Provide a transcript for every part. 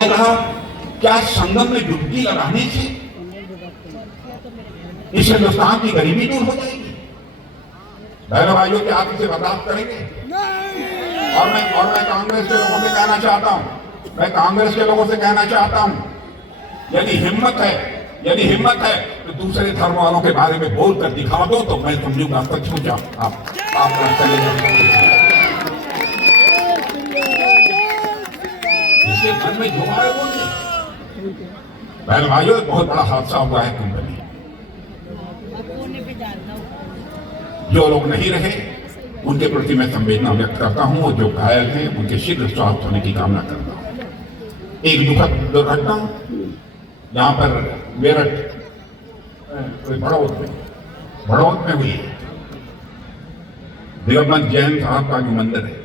कहा क्या संगम में डुबकी लगाने से इस हिंदुस्तान की गरीबी दूर हो जाएगी? बहनों भाइयों, क्या आप इसे बर्दाश्त करेंगे? और मैं कांग्रेस के लोगों से कहना चाहता हूं, मैं कांग्रेस के लोगों से कहना चाहता हूं, यदि हिम्मत है तो दूसरे धर्म वालों के बारे में बोल कर दिखा दो, तो मैं समझूंगा सचमुच आप चले जाओ। इसके मन में जो आए बोल दे। बहन भाइयों, बहुत बड़ा हादसा हुआ है कुंभ में। जो लोग नहीं रहे उनके प्रति मैं संवेदना व्यक्त करता हूं, और जो घायल हैं उनके शीघ्र स्वास्थ्य होने की कामना करता हूं। एक दुखद दुर्घटना यहां पर मेरठ बड़ौत में हुई है। दिगंबर जैन साहब का जो मंदिर है,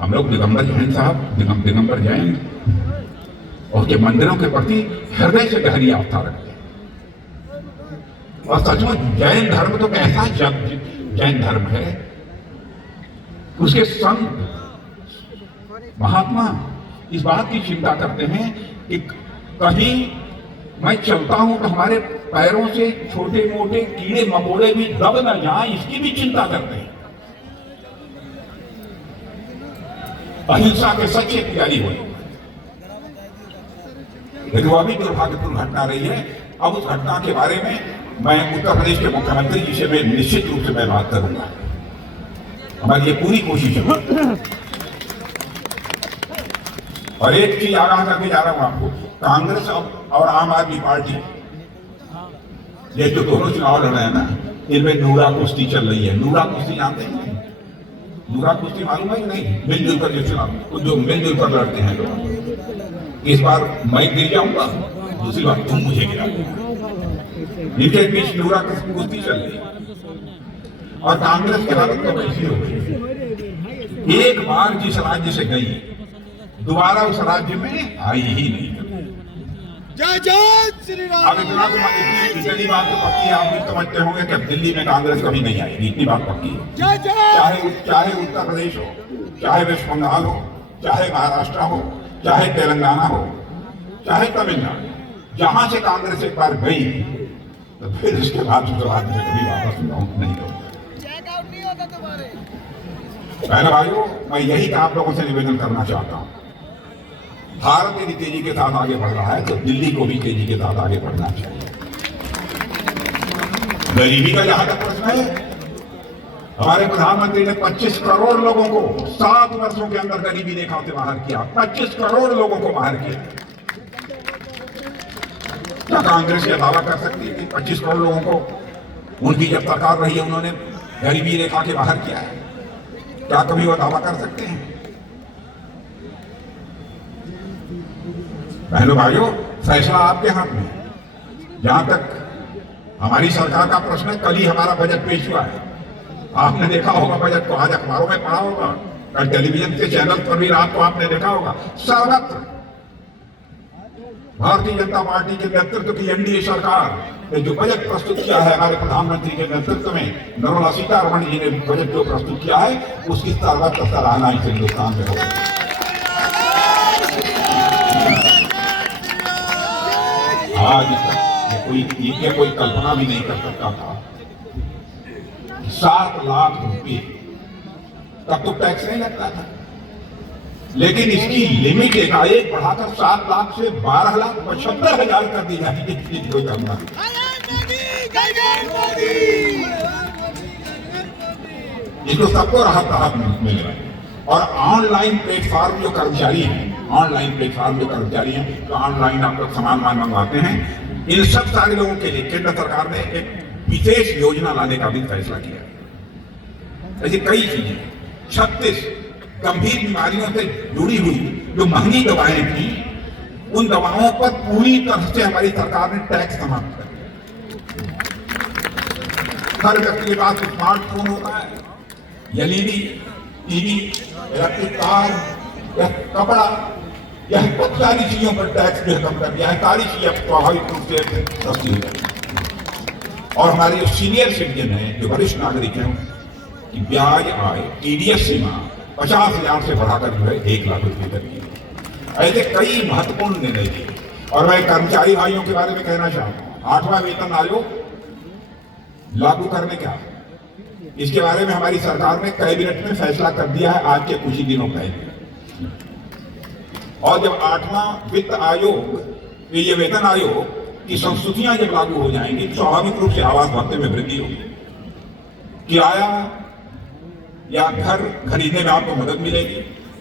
हम लोग दिगंबर जैन साहब दिगंबर जैन और के मंदिरों के प्रति हृदय से गहरी आस्था रखते हैं। और सचमुच जैन धर्म तो कैसा जैन धर्म है, उसके संत महात्मा इस बात की चिंता करते हैं कि कहीं मैं चलता हूं तो हमारे पैरों से छोटे मोटे कीड़े मकोड़े भी दब न जाएं, इसकी भी चिंता करते हैं। अहिंसा के सच्चे पुजारी हुए, लेकिन वो अभी दुर्भाग्यपूर्ण घटना रही है। अब उस घटना के बारे में मैं उत्तर प्रदेश के मुख्यमंत्री जी से मैं निश्चित रूप से मैं बात करूंगा। हमारी ये पूरी कोशिश है। और एक चीज आगाह करके जा रहा हूं आपको, कांग्रेस और आम आदमी पार्टी ये जो दोनों चुनाव लड़ रहे हैं ना, इनमें नूरा कुश्ती चल रही है। नूरा कुश्ती जानते हैं? नूरा कुश्ती मालूम है कि नहीं? मिलजुल कर जो चुनाव, जो मिलजुल कर लड़ते हैं लोग। इस बार मैं गिर जाऊंगा, दूसरी बार तुम मुझे गिरा। इनके बीच नूरा कुश्ती चल रही है। और कांग्रेस की हालत तो वैसी हो गई, एक बार जिस राज्य से गई दोबारा उस राज्य में आई ही नहीं। जय जय श्री राम। अब इतनी बात तो पक्की है, आप भी समझते होंगे कि दिल्ली में कांग्रेस कभी नहीं आएगी, इतनी बात पक्की है। जय जय। चाहे उत्तर प्रदेश हो, चाहे वेस्ट बंगाल हो, चाहे महाराष्ट्र हो, चाहे तेलंगाना हो, चाहे तमिलनाडु, जहां से कांग्रेस एक बार गई तो फिर उसके बाद उस राज्य में कभी वापस नहीं होगा। बहनों भाइयों, मैं यही आप लोगों से निवेदन करना चाहता हूं। भारत यदि तेजी के साथ आगे बढ़ रहा है तो दिल्ली को भी तेजी के साथ आगे बढ़ना चाहिए। गरीबी का जहां तक प्रश्न है, हमारे प्रधानमंत्री ने 25 करोड़ लोगों को 7 वर्षों के अंदर गरीबी रेखा से बाहर किया। 25 करोड़ लोगों को बाहर किया। क्या कांग्रेस ये दावा कर सकती है कि 25 करोड़ लोगों को उनकी जब सरकार रही है उन्होंने गरीबी रेखा के बाहर किया है? क्या कभी वो दावा कर सकते हैं? बहनों भाइयों, फैसला आपके हाथ में। जहां तक हमारी सरकार का प्रश्न है, कल ही हमारा बजट पेश हुआ है। आपने देखा होगा बजट को, आज अखबारों में पढ़ा होगा, कल टेलीविजन के चैनल पर भी रात को आपने देखा होगा। सर्वत्र भारतीय जनता पार्टी के नेतृत्व की एनडीए सरकार ने जो बजट प्रस्तुत किया है, हमारे प्रधानमंत्री के नेतृत्व में निर्मला सीतारमण जी ने बजट जो प्रस्तुत किया है, उसकी सर्वत्र सराहना इस हिंदुस्तान में होगी। आज कोई कल्पना भी नहीं कर सकता था 7 लाख रुपए तब तो टैक्स नहीं लगता था, लेकिन इसकी लिमिट एकाएक बढ़ाकर 7 लाख से 12,75,000 कर दी जाएगी। कोई कल्पना इसको सबको राहत मिलेगा। और ऑनलाइन प्लेटफॉर्म जो कर्मचारी हैं, तो ऑनलाइन आप लोग सामान मंगवाते हैं, इन सब सारे लोगों के लिए केंद्र सरकार ने एक विशेष योजना लाने का भी फैसला किया। ऐसी कई चीजें, 36 गंभीर बीमारियों से जुड़ी हुई जो महंगी दवाएं थी, उन दवाओं पर पूरी तरह से हमारी सरकार ने टैक्स समाप्त कर दिया। हर व्यक्ति के पास स्मार्टफोन होता है, एलईडी टीवी, इलेक्ट्रिक कार या कपड़ा, यह बहुत सारी चीजों पर टैक्स भी कम कर दिया है। सारी चीजें स्वाभाविक रूप से सस्ती हो गई। और हमारे जो सीनियर सिटीजन हैं, जो वरिष्ठ नागरिक हैं, कि ब्याज आय टीडीएस सीमा 50,000 से बढ़ाकर जो है 1 लाख रुपए कर दी। ऐसे कई महत्वपूर्ण निर्णय लिए। और मैं कर्मचारी भाइयों के बारे में कहना चाहता हूं, 8वां वेतन आयोग लागू करने का, इसके बारे में हमारी सरकार ने कैबिनेट में फैसला कर दिया है आज के कुछ ही दिनों पहले। और जब 8वां वित्त आयोग, ये वेतन आयोग की संस्तुतियां जब लागू हो जाएंगी, तो स्वाभाविक रूप से आवास भत्ते में वृद्धि होगी, किराया या घर खरीदने में आपको मदद मिलेगी,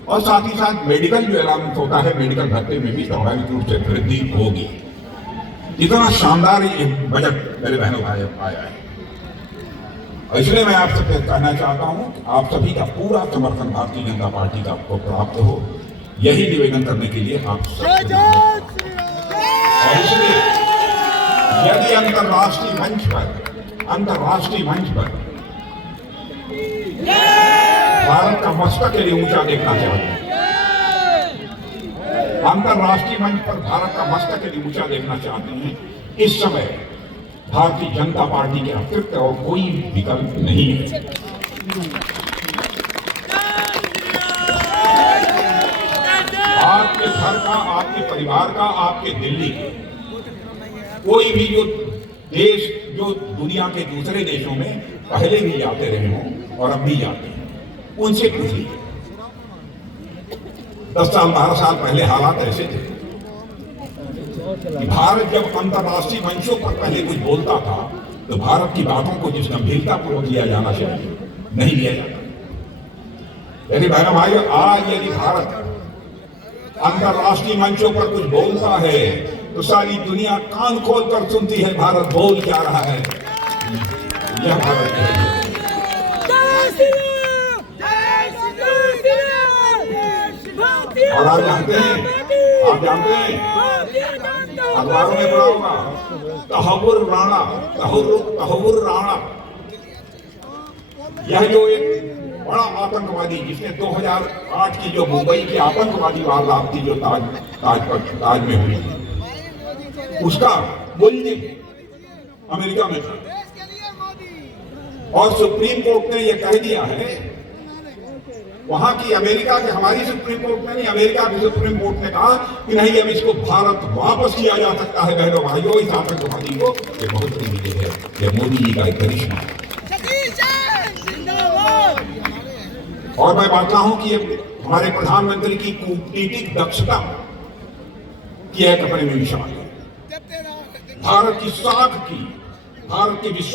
और साथ ही साथ मेडिकल जो अलाउंस होता है, मेडिकल भत्ते में भी स्वाभाविक रूप से वृद्धि होगी। इतना शानदार ये बजट मेरे बहनों भाई आया है। इसलिए मैं आप सबसे कहना चाहता हूं कि आप सभी का पूरा समर्थन भारतीय जनता पार्टी का आपको प्राप्त हो, यही निवेदन करने के लिए आप सब। और इसलिए यदि अंतर्राष्ट्रीय मंच पर भारत का मस्तक यदि ऊंचा देखना चाहते हैं, अंतर्राष्ट्रीय मंच पर भारत का मस्तक यदि ऊंचा देखना चाहते हैं, इस समय भारतीय जनता पार्टी के अतिरिक्त और कोई विकल्प नहीं है। आपके घर का, आपके परिवार का, आपके दिल्ली का कोई भी जो देश, जो दुनिया के दूसरे देशों में पहले भी जाते रहे हों और अब भी जाते हैं, उनसे पूछिए 10 साल 12 साल पहले हालात ऐसे थे कि भारत जब अंतर्राष्ट्रीय मंचों पर पहले कुछ बोलता था तो भारत की बातों को जिस गंभीरता पूर्वक लिया जाना चाहिए नहीं लिया जाता। यदि बहनों भाइयों, आज यदि भारत अंतर्राष्ट्रीय मंचों पर कुछ बोलता है तो सारी दुनिया कान खोल कर सुनती है भारत बोल क्या रहा है। यह भारत है। और आप जानते हैं अखबारों में पढ़ा होगा, तहव्वुर राणा, यह जो एक बड़ा आतंकवादी, जिसने 2008 की जो मुंबई की आतंकवादी वारदात थी जो ताज में हुई, उसका मुल्जिम अमेरिका में था। और सुप्रीम कोर्ट ने यह कह दिया है, वहां की अमेरिका के, हमारी सुप्रीम कोर्ट ने नहीं, अमेरिका की सुप्रीम कोर्ट ने कहा कि नहीं, अब इसको भारत वापस किया जा सकता है। बहनों भाइयों, इस आतंकवादी को ये बहुत बड़ी विजय है, ये मोदी जी का एक करिश्मा है। और मैं मानता हूं कि हमारे प्रधानमंत्री की कूटनीतिक दक्षता की एक अपने में विशाल है। भारत की साख की, भारत की विश्व